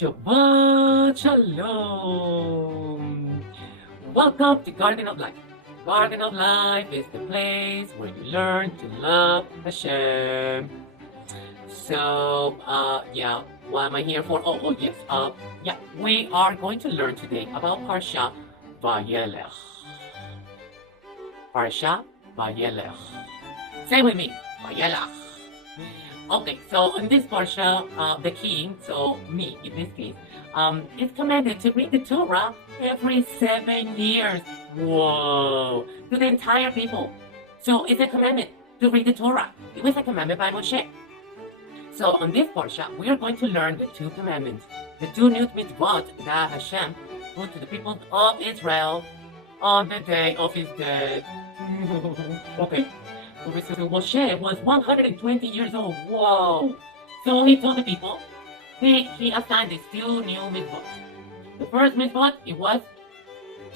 Shabbat Shalom! Welcome to Garden of Life. Garden of Life is the place where you learn to love Hashem. So, what am I here for? Yes. We are going to learn today about Parshat Vayelech. Parshat Vayelech. Say with me, Vayelech. Okay, so in this parsha, the king, so me in this case, is commanded to read the Torah every 7 years. Whoa! To the entire people. So it's a commandment to read the Torah. It was a commandment by Moshe. So on this parsha, we are going to learn the two commandments, the two new mitzvot that Hashem put to the people of Israel on the day of his death. Okay. So Moshe was 120 years old. Whoa! So he told the people, he assigned these two new mitzvot. The first mitzvot, it was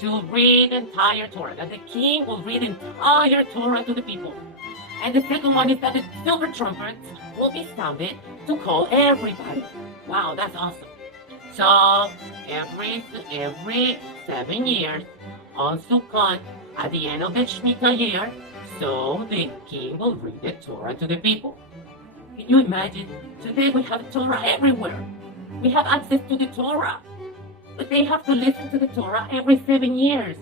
to read the entire Torah, that the king will read the entire Torah to the people. And the second one is that the silver trumpets will be sounded to call everybody. Wow, that's awesome. So every 7 years, on Sukkot, at the end of the Shemitah year, so the king will read the Torah to the people. Can you imagine? Today we have Torah everywhere. We have access to the Torah. But they have to listen to the Torah every 7 years.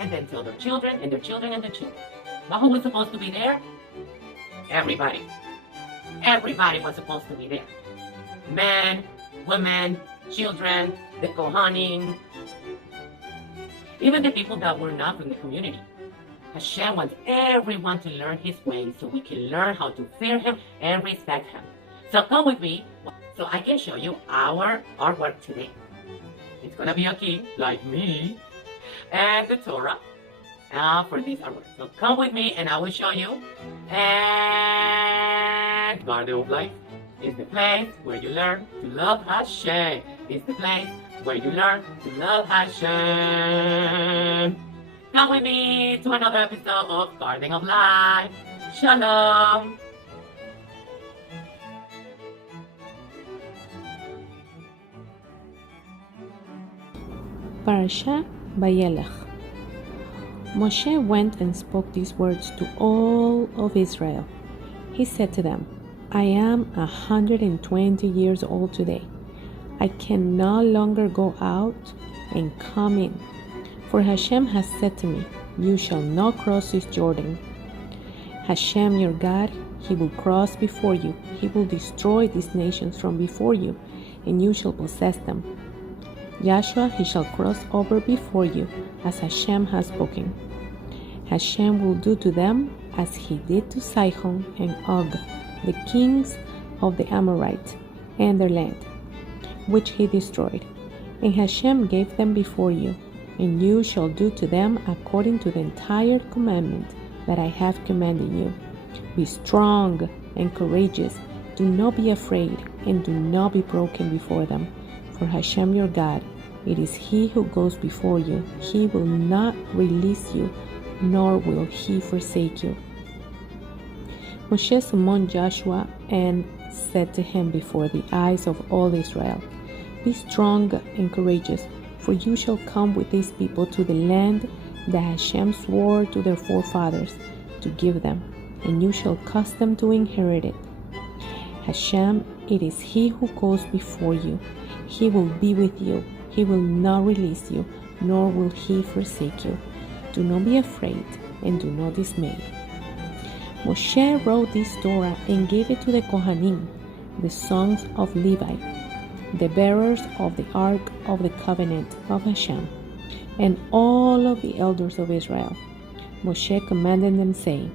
And then tell their children and their children and their children. But who was supposed to be there? Everybody. Everybody was supposed to be there. Men, women, children, the Kohanim, even the people that were not from the community. Hashem wants everyone to learn his ways so we can learn how to fear him and respect him. So come with me so I can show you our artwork today. It's going to be a king like me and the Torah for this artwork. So come with me and I will show you. And Garden of Life is the place where you learn to love Hashem. It's the place where you learn to love Hashem. Come with me to another episode of Garden of Life. Shalom! Parshat Vayelech. Moshe went and spoke these words to all of Israel. He said to them, I am 120 years old today. I can no longer go out and come in. For Hashem has said to me, you shall not cross this Jordan. Hashem your God, he will cross before you. He will destroy these nations from before you, and you shall possess them. Joshua, he shall cross over before you, as Hashem has spoken. Hashem will do to them as he did to Sihon and Og, the kings of the Amorites, and their land, which he destroyed. And Hashem gave them before you, and you shall do to them according to the entire commandment that I have commanded you. Be strong and courageous. Do not be afraid, and do not be broken before them. For Hashem your God, it is he who goes before you. He will not release you, nor will he forsake you. Moshe summoned Joshua and said to him before the eyes of all Israel, be strong and courageous, for you shall come with these people to the land that Hashem swore to their forefathers to give them, and you shall cause them to inherit it. Hashem, it is he who goes before you. He will be with you. He will not release you, nor will he forsake you. Do not be afraid, and do not dismay. Moshe wrote this Torah and gave it to the Kohanim, the sons of Levi, the bearers of the Ark of the Covenant of Hashem, and all of the elders of Israel. Moshe commanded them, saying,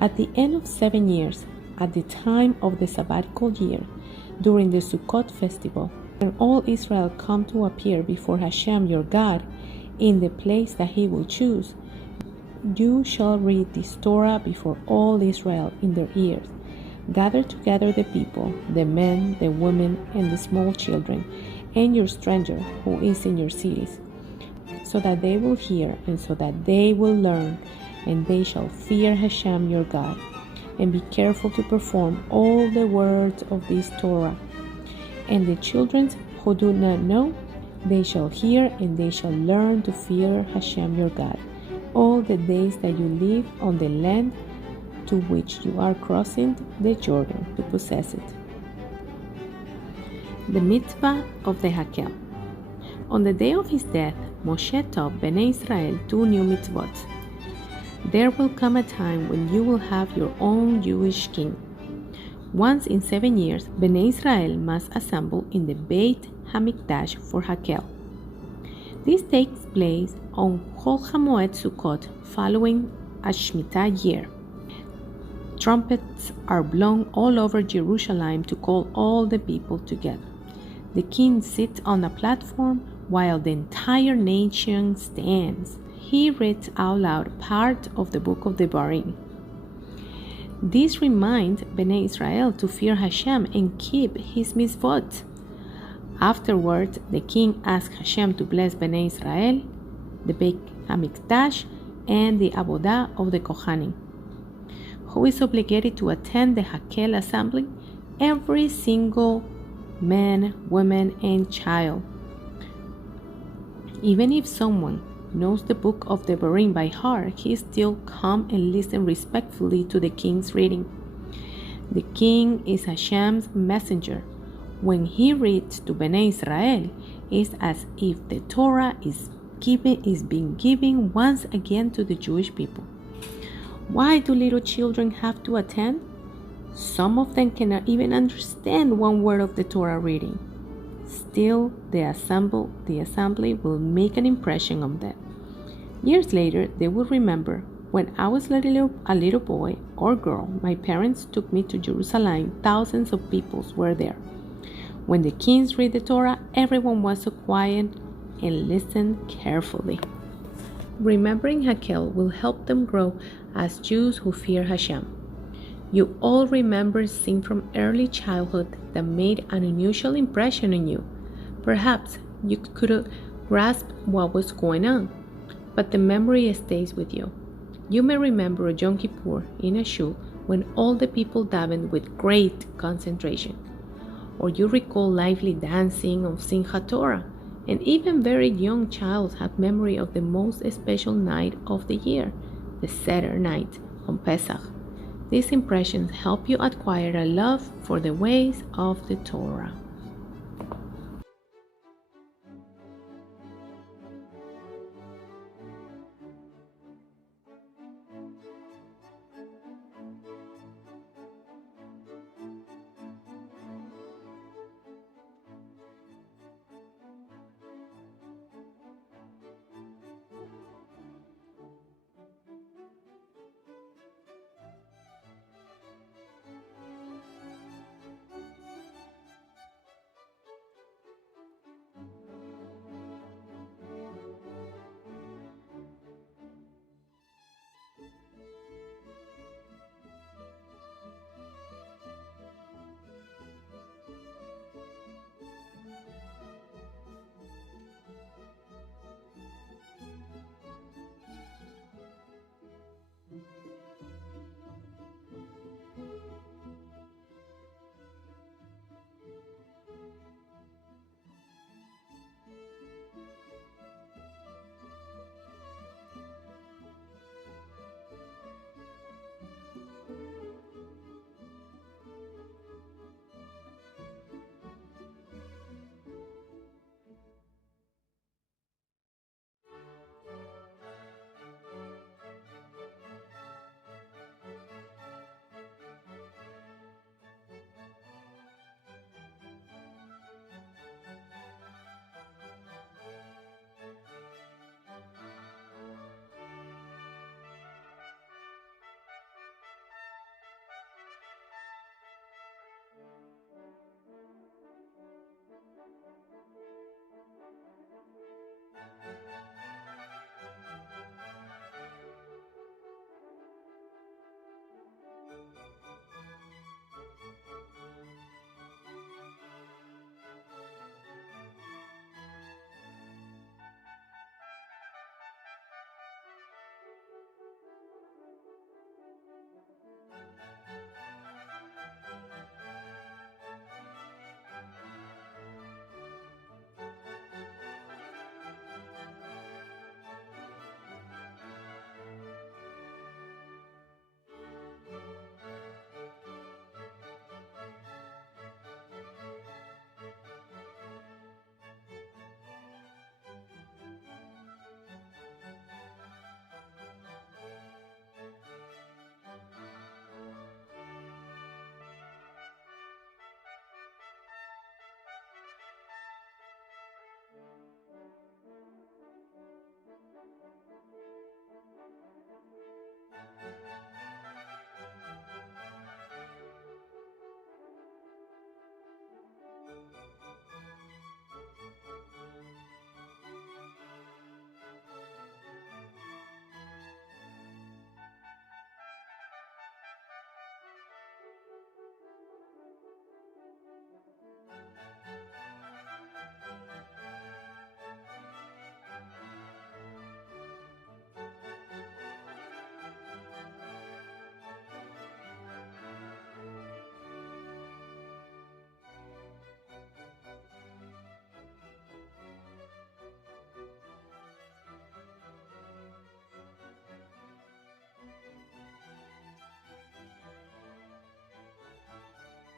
at the end of 7 years, at the time of the sabbatical year, during the Sukkot festival, when all Israel come to appear before Hashem your God, in the place that he will choose, you shall read this Torah before all Israel in their ears. Gather together the people, the men, the women, and the small children, and your stranger who is in your cities, so that they will hear, and so that they will learn, and they shall fear Hashem your God, and be careful to perform all the words of this Torah. And the children who do not know, they shall hear and they shall learn to fear Hashem your God all the days that you live on the land to which you are crossing the Jordan to possess it. The mitzvah of the Hakel. On the day of his death, Moshe taught Bnei Israel 2 new mitzvot. There will come a time when you will have your own Jewish king. Once in 7 years, Bnei Israel must assemble in the Beit HaMikdash for Hakel. This takes place on Chol HaMoed Sukkot following a Shemitah year. Trumpets are blown all over Jerusalem to call all the people together. The king sits on a platform while the entire nation stands. He reads out loud part of the book of the Barim. This reminds Bnei Israel to fear Hashem and keep his mitzvot. Afterwards, the king asks Hashem to bless Bnei Israel, the Beit HaMikdash, and the Avodah of the Kohanim. Who is obligated to attend the Hakel assembly? Every single man, woman, and child. Even if someone knows the book of the Barim by heart, he still come and listen respectfully to the king's reading. The king is Hashem's messenger. When he reads to Bnei Israel, it's as if the Torah is being given once again to the Jewish people. Why do little children have to attend? Some of them cannot even understand one word of the Torah reading. Still, the assembly will make an impression on them. Years later, they will remember, when I was a little boy or girl, my parents took me to Jerusalem. Thousands of people were there. When the kings read the Torah, everyone was so quiet and listened carefully. Remembering Hakel will help them grow as Jews who fear Hashem. You all remember scenes from early childhood that made an unusual impression on you. Perhaps you couldn't grasp what was going on, but the memory stays with you. You may remember a Yom Kippur in a shul when all the people davened with great concentration. Or you recall lively dancing of Simchat Torah. And even very young child have memory of the most special night of the year, the Seder night on Pesach. These impressions help you acquire a love for the ways of the Torah.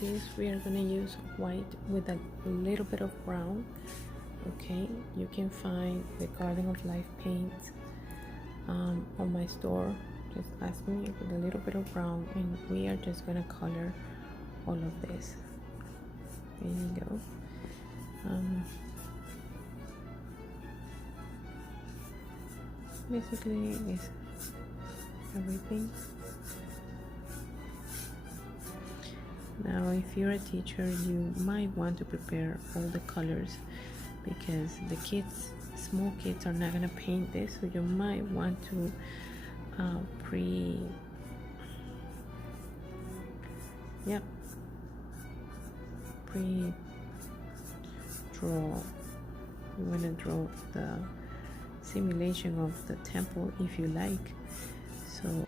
this we are gonna use white with a little bit of brown. Okay, you can find the Garden of Life paint on my store. Just ask me with a little bit of brown, and we are just gonna color all of this. There you go. Basically, it's everything. Now, if you're a teacher, you might want to prepare all the colors because the kids, small kids, are not gonna paint this, so you might want to pre-draw. You want to draw the simulation of the temple if you like. So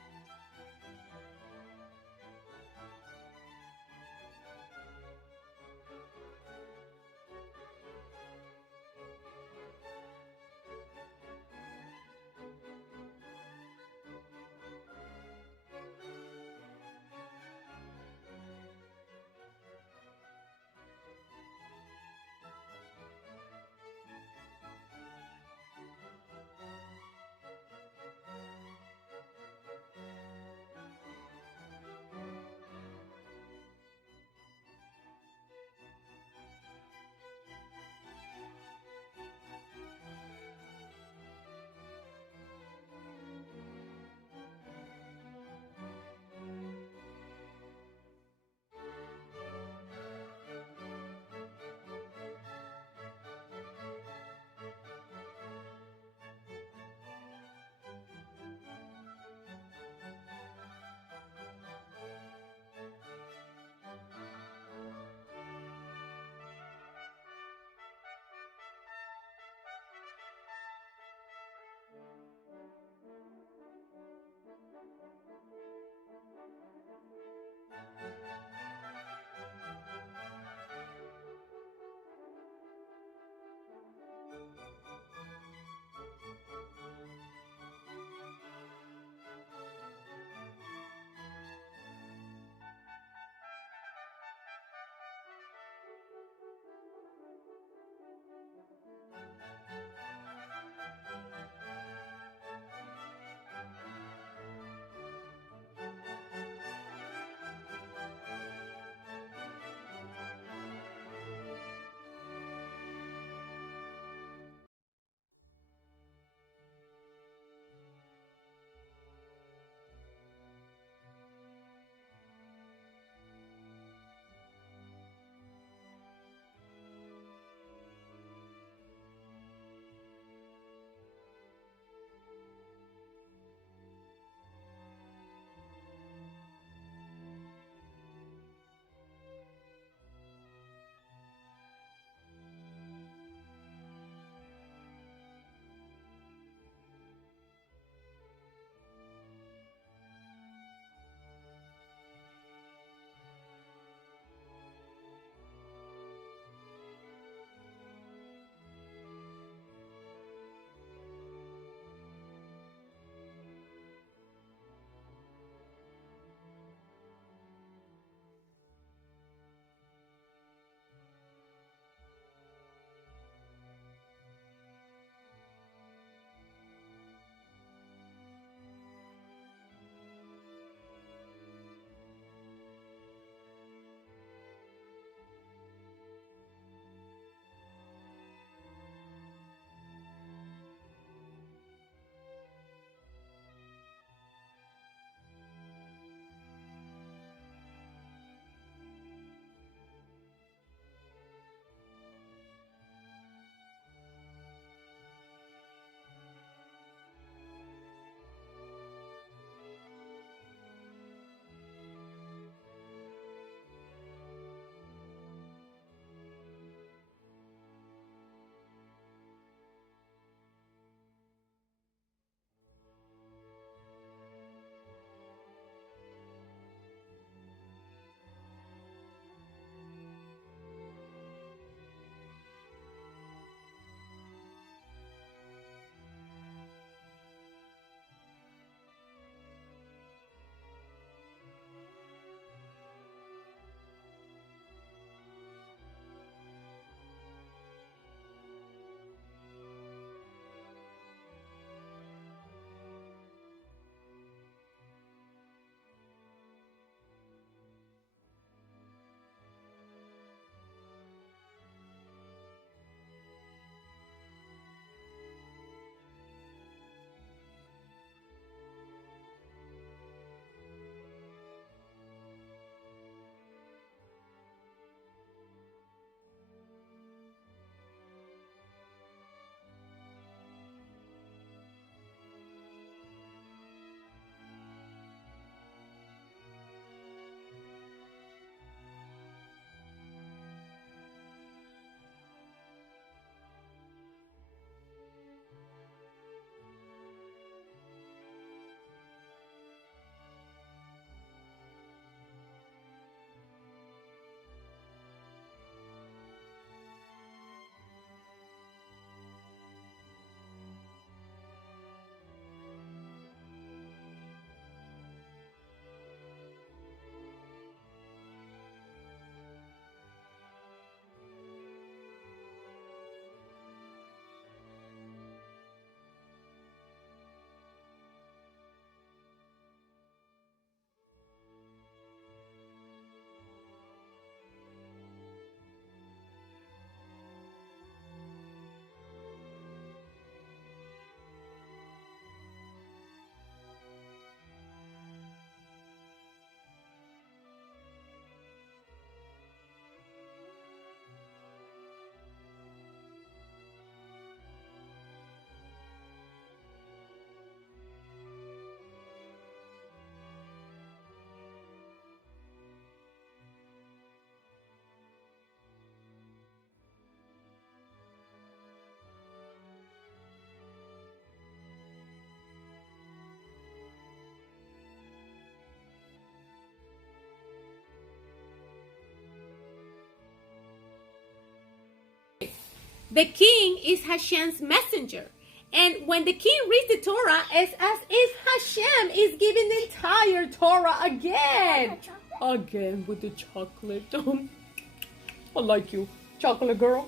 The king is Hashem's messenger. And when the king reads the Torah, it's as if Hashem is giving the entire Torah again. Again with the chocolate. I like you. Chocolate girl.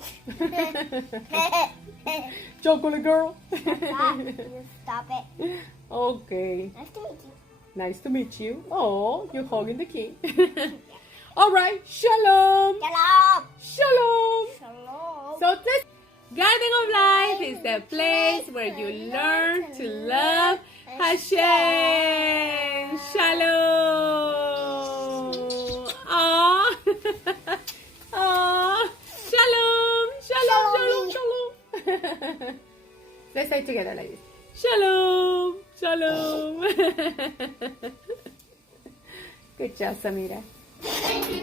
Chocolate girl. Stop it. Okay. Nice to meet you. Nice to meet you. Oh, you're hugging the king. All right. Shalom. Shalom. Shalom. Shalom. So this Garden of Life is the place where you learn to love Hashem. Shalom. Aww. Aww. Shalom. Shalom. Shalom. Shalom. Let's say it together like this. Shalom. Shalom. Good job, Samira. Thank you,